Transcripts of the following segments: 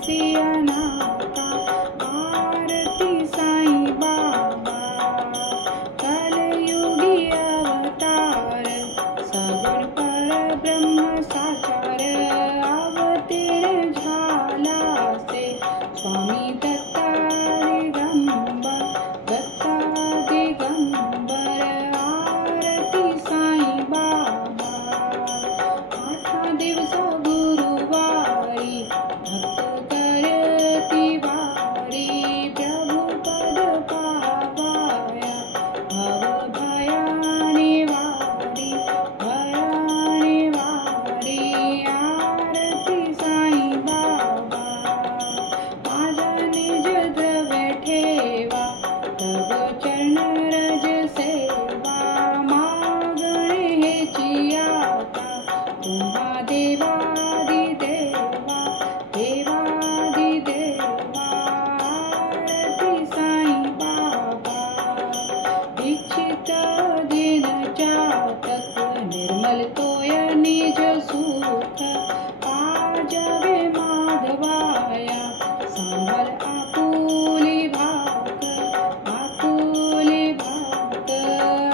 सिया नाथा, आरती साईं बाबा। कलयुगी अवतार, सगुण पर ब्रह्म साकार, अवतीर्ण झाला से स्वामी दत्ता दिगंबर, दत्ता दिगंबर। आरती साईं बाबा। आठा दिवस गुरुवारी, भक्त करती वारी, प्रभु पद पावाया, भव भयाने वारी, भयाने वारी। आरती साईं बाबा। माझा निज द्रव्य ठेवा, तव चरण रज सेवा, मागणे हेची आता, तुम्हा देवादिदेवा, देवादिदेवा। आरती साईं बाबा। दीक्षित दिन चातक, निर्मल तोय निज सुख, पाजवे माधवाया, सांभाळ आपुली भाक, आपुली भाक।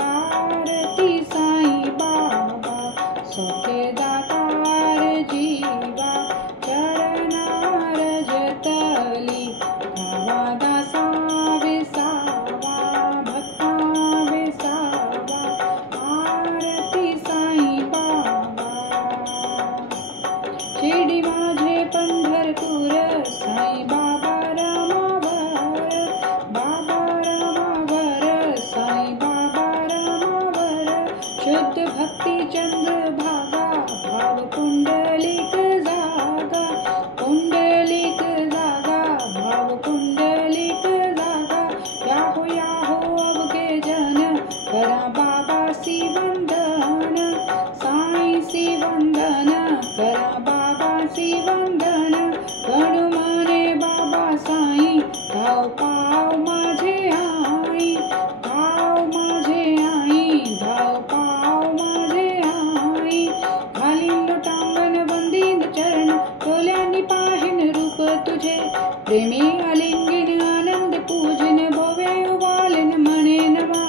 आरती साईं बाबा। सौख्य दातार जीवा, चरणार जतली, धावा दासा विसावा, भक्ता विसावा। आरती साईं बाबा। शिर्डी माझे पंढरपूर, साईं बाबा रामावर, बाबा रामावर, साईं बाबा रामावर। शुद्ध भक्ती चंद्रभागा, भाव कुंडलिक जागा, कुंडलिक जागा, भाव कुंडलिक जागा। याहो अवघे जन, करा बाबासी वंदन, साईंसी वंदन, करा बाबासी वंदन। गणु माने बाबा साईं, धाव पाव माझे आई, धाव माझे आई, धाव पाव माझे आई। घालीन लोटांगण वंदीन चरण, डोल्यांनी पाहिन रूप तुझे, प्रेमी आलिंगन आनंद पूजन, भोवे उवालन मने नवा।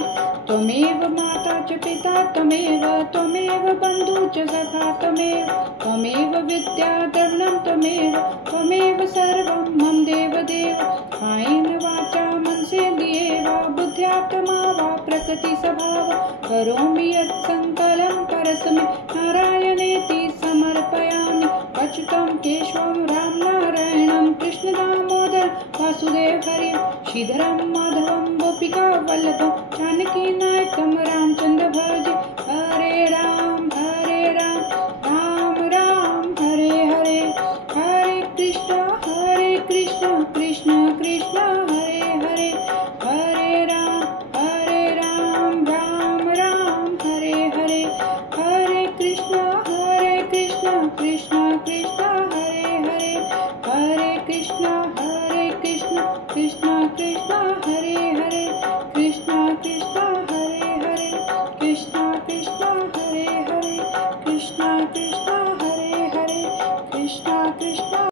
त्वमेव माता च पिता त्वमेव, त्वमेव बंधु च सखा त्वमेव, त्वमेव विद्या द्रविणं त्वमेव, त्वमेव सर्वं मम देवदेव। कायेन वाचा मनसेन्द्रियेर्वा, बुद्ध्यात्मा वा प्रकृति स्वभाव, करोमि यत् सकलं परस्मै, नारायणेति समर्पयामि। अच्युतं केशवं राम नारायणं, कृष्ण दामोदर वासुदेव हरि, श्रीधरं माधवं गोपिका वल्लभं, जानकी नायकं रामचंद्र भज। हरे राम